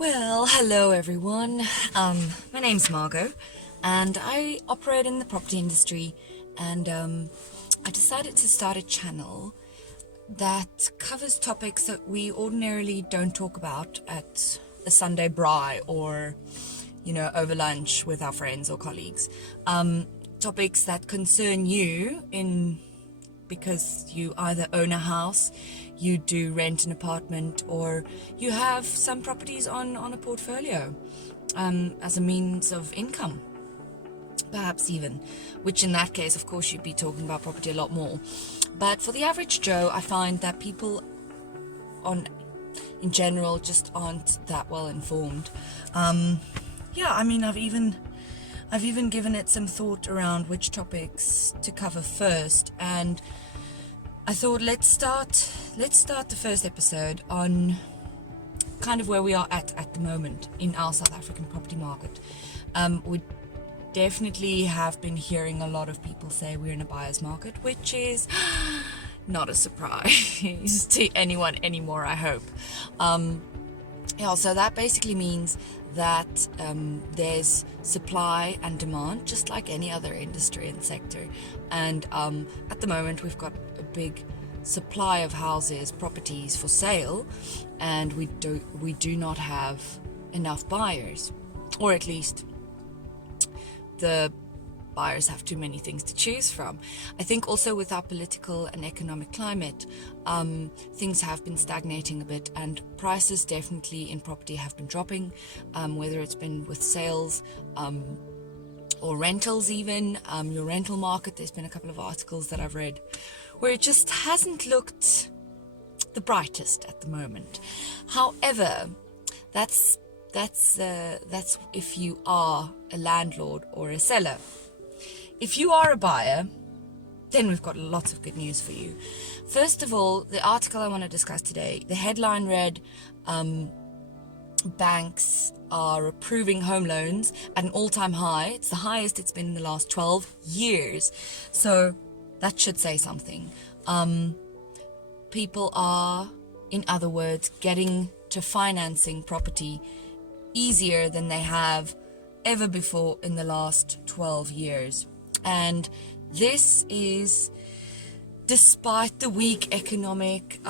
Well, hello everyone. My name's Margot, and I operate in the property industry, and I decided to start a channel that covers topics that we ordinarily don't talk about at a Sunday braai or, over lunch with our friends or colleagues. Topics that concern you because you either own a house, you do rent an apartment, or you have some properties on a portfolio as a means of income, perhaps even, which in that case, of course, you'd be talking about property a lot more. But for the average Joe, I find that people in general just aren't that well informed. I've even given it some thought around which topics to cover first, and I thought let's start the first episode on kind of where we are at the moment in our South African property market. We definitely have been hearing a lot of people say we're in a buyer's market, which is not a surprise to anyone anymore, I hope. So that basically means that there's supply and demand, just like any other industry and sector. And at the moment, we've got a big supply of houses, properties for sale, and we do not have enough buyers, or at least the buyers have too many things to choose from. I think also with our political and economic climate, things have been stagnating a bit, and prices definitely in property have been dropping, whether it's been with sales or rentals even. Your rental market, there's been a couple of articles that I've read where it just hasn't looked the brightest at the moment. However, that's if you are a landlord or a seller. If you are a buyer, then we've got lots of good news for you. First of all, the article I want to discuss today, the headline read, banks are approving home loans at an all-time high. It's the highest it's been in the last 12 years. So that should say something. People are, in other words, getting to financing property easier than they have ever before in the last 12 years. And this is despite the weak economic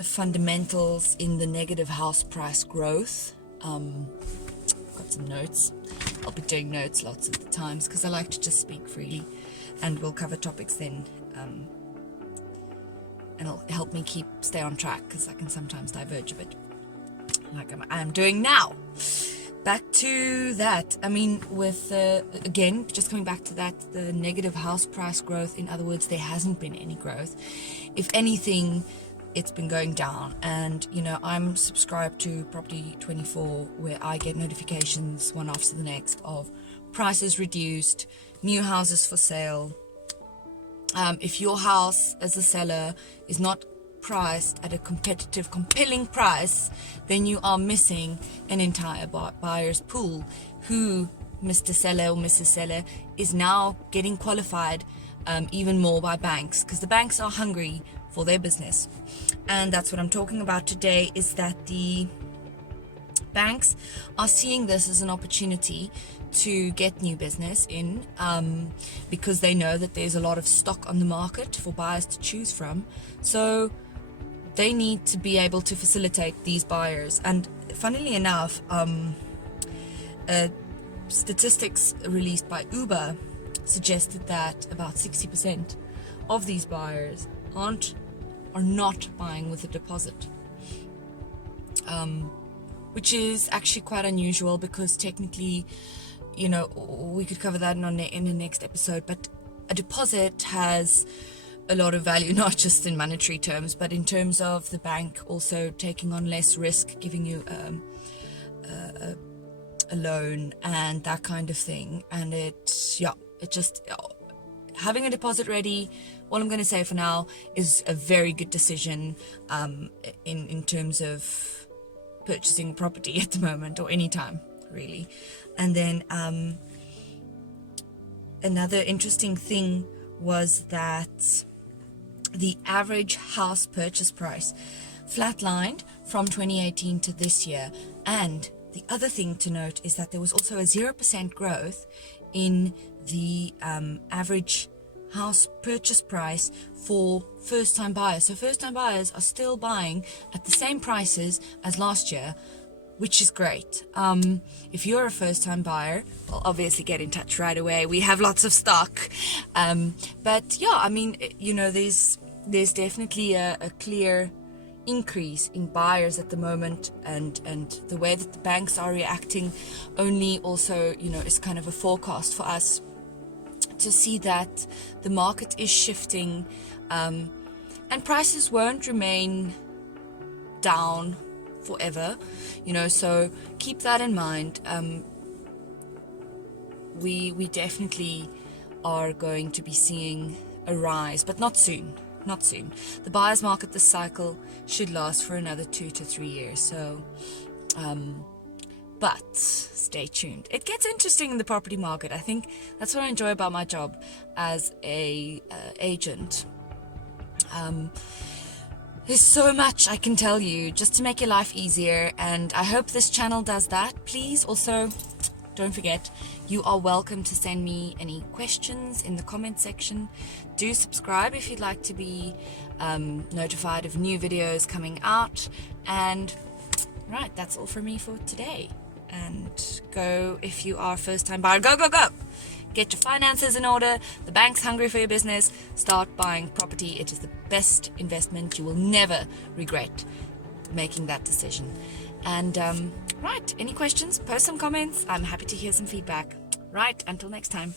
fundamentals in the negative house price growth. Got some notes. I'll be doing notes lots of the times because I like to just speak freely, and we'll cover topics then, and it'll help me stay on track because I can sometimes diverge a bit, like I'm doing now. Back to that. With again, just coming back to that, the negative house price growth. In other words, there hasn't been any growth. If anything, it's been going down. And I'm subscribed to Property 24, where I get notifications one after the next of prices reduced, new houses for sale. If your house as a seller is not priced at a competitive, compelling price, then you are missing an entire buyer's pool who Mr. Seller or Mrs. Seller is now getting qualified even more by banks, because the banks are hungry for their business. And that's what I'm talking about today, is that the banks are seeing this as an opportunity to get new business in, because they know that there's a lot of stock on the market for buyers to choose from. So they need to be able to facilitate these buyers. And funnily enough, statistics released by Uber suggested that about 60% of these buyers are not buying with a deposit, which is actually quite unusual, because technically, we could cover that in the next episode, but a deposit has a lot of value, not just in monetary terms, but in terms of the bank also taking on less risk, giving you a loan and that kind of thing. And having a deposit ready, all I'm going to say for now, is a very good decision in terms of purchasing property at the moment, or any time really. And then another interesting thing was that the average house purchase price flatlined from 2018 to this year, and The other thing to note is that there was also a 0% growth in the average house purchase price for first-time buyers. So first-time buyers are still buying at the same prices as last year, which is great. If you're a first-time buyer, well, obviously get in touch right away. We have lots of stock. But yeah, I mean, you know, there's definitely a clear increase in buyers at the moment, and the way that the banks are reacting only also, you know, is kind of a forecast for us to see that the market is shifting, and prices won't remain down forever, you know, so keep that in mind. We definitely are going to be seeing a rise, but not soon. The buyer's market this cycle should last for another 2 to 3 years, so but stay tuned. It gets interesting in the property market. I think that's what I enjoy about my job as a agent. There's so much I can tell you just to make your life easier, and I hope this channel does that. Please also don't forget, you are welcome to send me any questions in the comment section. Do subscribe if you'd like to be notified of new videos coming out. And right, that's all from me for today. And go, if you are a first-time buyer, go! Get your finances in order. The bank's hungry for your business. Start buying property. It is the best investment. You will never regret making that decision. And right, any questions? Post some comments. I'm happy to hear some feedback. Right, until next time.